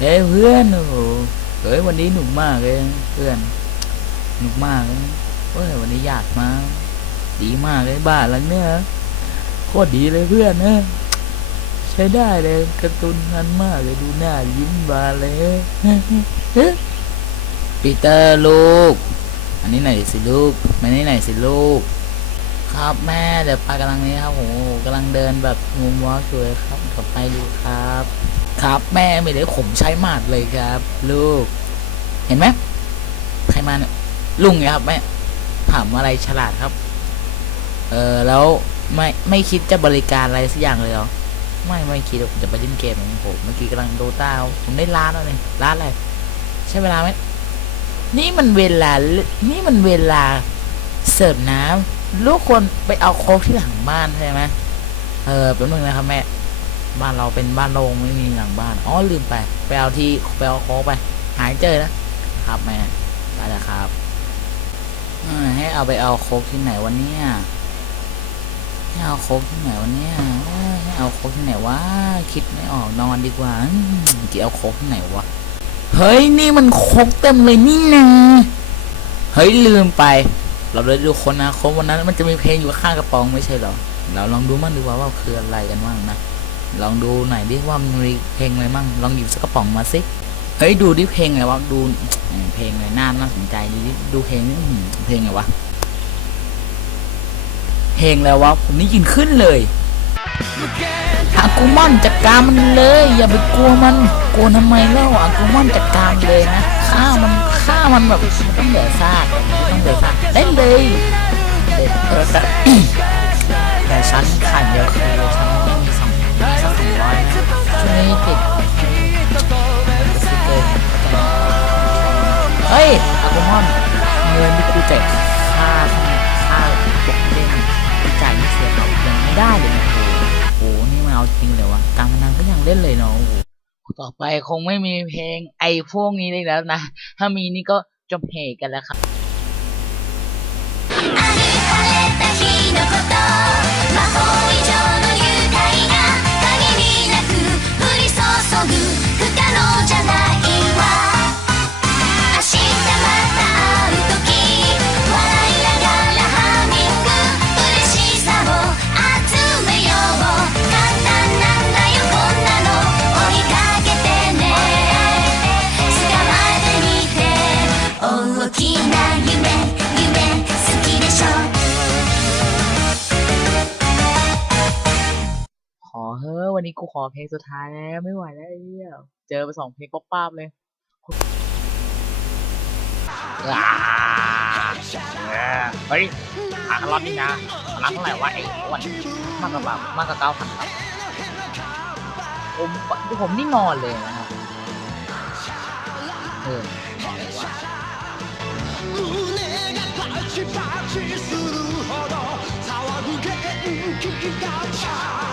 เฮ้ยเพื่อนโอ้โหเฮ้ยวันนี้หนุกมากเลยเพื่อนหนุกมากเลยเฮ้ยวันนี้อยากมาดีมากเลยบ้านหลังเนี้ยโคตรดีเลยเพื่อนนะใช้ได้เลยการ์ตูนมันมากเลยดูหน้ายิ้มบานเลยปีเตอร์ลูก อันนี้ไหนสิลูกมานี่ไหนสิลูก ครับแม่เดี๋ยวไปกำลังนี้ครับโอ้โหกำลังเดินแบบงมวอล์กอยู่เลยครับกลับไปดูครับ ครับ แม่ไม่ได้ขมใช้มากเลยครับ ลูก เห็นไหมใครมาเนี่ยลุงไงครับแม่ถามอะไรฉลาดครับ เออแล้วไม่ไม่คิดจะบริการอะไรสักอย่างเลยเหรอไม่ไม่คิดผมจะไปเล่นเกมของผมเมื่อกี้กำลังโดตาผมได้ร้านแล้วเนี่ยร้านอะไรใช่เวลาไหมนี่มันเวลา นี่มันเวลาเสิร์ฟน้ำลูกควรไปเอาโค้กที่หลังบ้านใช่ไหมเออเป็นมึงนะครับแม่ บ้านเราเป็นบ้านโล่งไม่มีหลังบ้าน อ๋อ ลืมไป ไปเอาที่ไปเอาโค้กไป หายเจอนะ ครับแม่ไปแล้วครับให้เอาไปเอาโค้กที่ไหนวันนี้ให้เอาโค้กที่ไหนวันนี้ให้เอาโค้กที่ไหนวะ คิดไม่ออกนอนดีกว่าจะเอาโค้กที่ไหนวะ เฮ้ย นี่มันโค้กเต็มเลยนี่นะ เฮ้ย ลืมไป เราเลยดูคนนะโค้กวันนั้น มันจะมีเพลงอยู่ข้างกระป๋องไม่ใช่หรอเราลองดูมั่งดีกว่าว่าคืออะไรกันบ้างนะ ลองดูหน่อยดิว่ามันมีเพลงอะไรมั่งลองหยิบสักกระป๋องมาสิเฮ้ยดูดิเพลงอะไรวะดูเพลงอะไรน่าน่าสนใจดูดิดูเพลงเพลงอะไรวะเพลงอะไรวะผมนี่ยินขึ้นเลยอากูมอนจัดการมันเลย อย่าไปกลัวมันกลัวทำไมเล่าอากูมอนจัดการเลยนะฆ่ามันฆ่ามันแบบต้องเดือดซาดต้องเดือดซาดเล่นเลยเด็ดเออแต่แต่ฉันขาดเดียวคือฉัน นี้ติดซื้อเกินเฮ้ยอากูมอนเงินที่กูแจกค่าค่าตกเล่นจ่ายไม่เสียเขายังไม่ได้เลยนะโอ้โหนี่มันเอาจริงเลยวะการพนันก็ยังเล่นเลยเนาะโอ้โหต่อไปคงไม่มีเพลงไอ้พวกนี้เลยแล้วนะ ถ้ามีนี่ก็จบเพลงกันแล้วครับ ぐนนี้กูขอเพลงสุดท้ายแล้วไม่ไหวแล้วไอ้เหี้ยเจอไปสองเพลงป๊อปป้าบเลยอ่าเฮ้ยหาคาร์ลอนนี่นะร้านเท่าไหร่วะไอ้อ้วันมากกว่าบาทมากกว่าเก้าพันครับผมผมนี่นอนเลยนะครับเออนอนเลยว่า 胸がパチパチするほど騒ぐ元気がチャラへっちゃら